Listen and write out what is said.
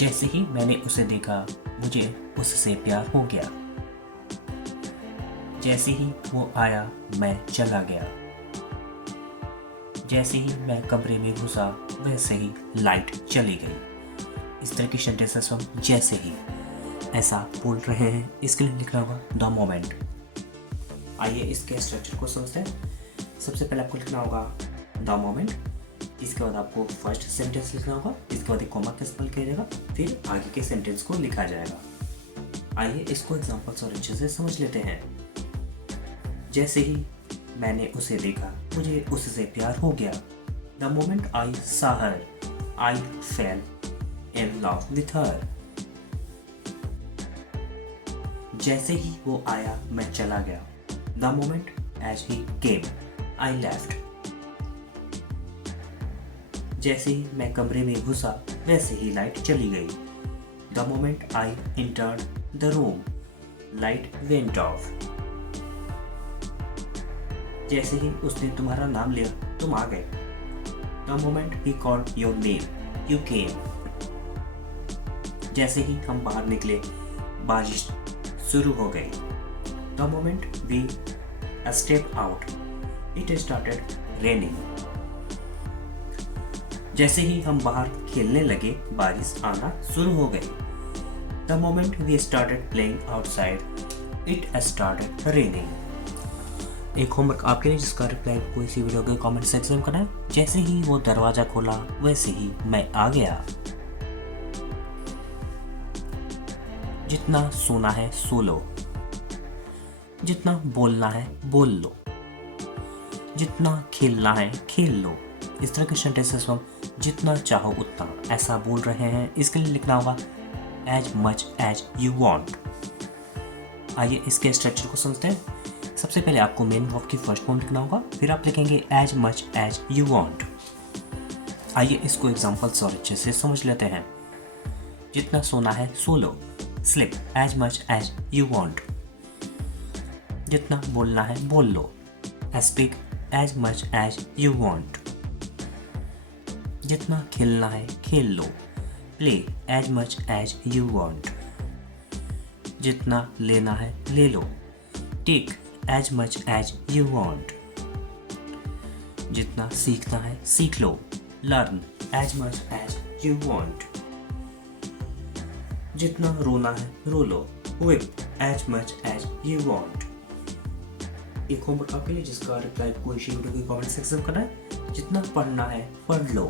जैसे ही मैंने उसे देखा मुझे उससे प्यार हो गया। जैसे ही वो आया मैं चला गया। जैसे ही मैं कमरे में घुसा वैसे ही लाइट चली गई। इस तरह की सेंटेंसेस हम जैसे ही ऐसा बोल रहे हैं, इसके लिए लिखना होगा द मोमेंट। आइए इसके स्ट्रक्चर को समझते हैं। सबसे पहले आपको लिखना होगा द मोमेंट, इसके बाद आपको फर्स्ट सेंटेंस लिखना होगा, इसके बाद एक कॉमा का इस्तेमाल किया जाएगा, फिर आगे के सेंटेंस को लिखा जाएगा। आइए इसको एग्जांपल्स और अच्छे से समझ लेते हैं। जैसे ही मैंने उसे देखा मुझे उससे प्यार हो गया। The moment I saw her, I fell in love with her. जैसे ही वो आया मैं चला गया। The moment as he came, I left. जैसे ही मैं कमरे में घुसा वैसे ही लाइट चली गई। The moment I entered the room, light went off. जैसे ही उसने तुम्हारा नाम लिया तुम आ गए। The moment he called your name, you came. जैसे ही हम बाहर निकले बारिश शुरू हो गई। The moment we stepped out, it started raining. जैसे ही हम बाहर खेलने लगे बारिश आना शुरू हो गई। The moment we started playing outside it started raining. एक होमवर्क आपके लिए जिसका रिप्लाई को इसी वीडियो के कमेंट सेक्शन में करना है। जैसे ही वो दरवाजा खोला वैसे ही मैं आ गया। जितना सोना है सो लो, जितना बोलना है बोल लो, जितना खेलना है खेल लो। इस तरह के सेंटेंसेस हम जितना चाहो उतना ऐसा बोल रहे हैं। इसके लिए लिखना होगा as much as you want. आइए इसके स्ट्रक्चर को समझते हैं। सबसे पहले आपको मेन वर्ब की फर्स्ट फॉर्म लिखना होगा, फिर आप लिखेंगे as much as you want. आइए इसको एग्जाम्पल्स और अच्छे से समझ लेते हैं। जितना सोना है सो लो, slip as much as you want. जितना बोलना है बोल लो, speak as much as you want. जितना खेलना है खेल लो, play as much as you want. जितना लेना है ले लो, take as much as you want. जितना सीखना है सीख लो, learn as much as you want. जितना रोना है रो लो, weep as much as you want. एक होमवर्क आपके लिए जिसका रिप्लाई कोई वीडियो के कमेंट सेक्शन में करना है। जितना पढ़ना है पढ़ लो,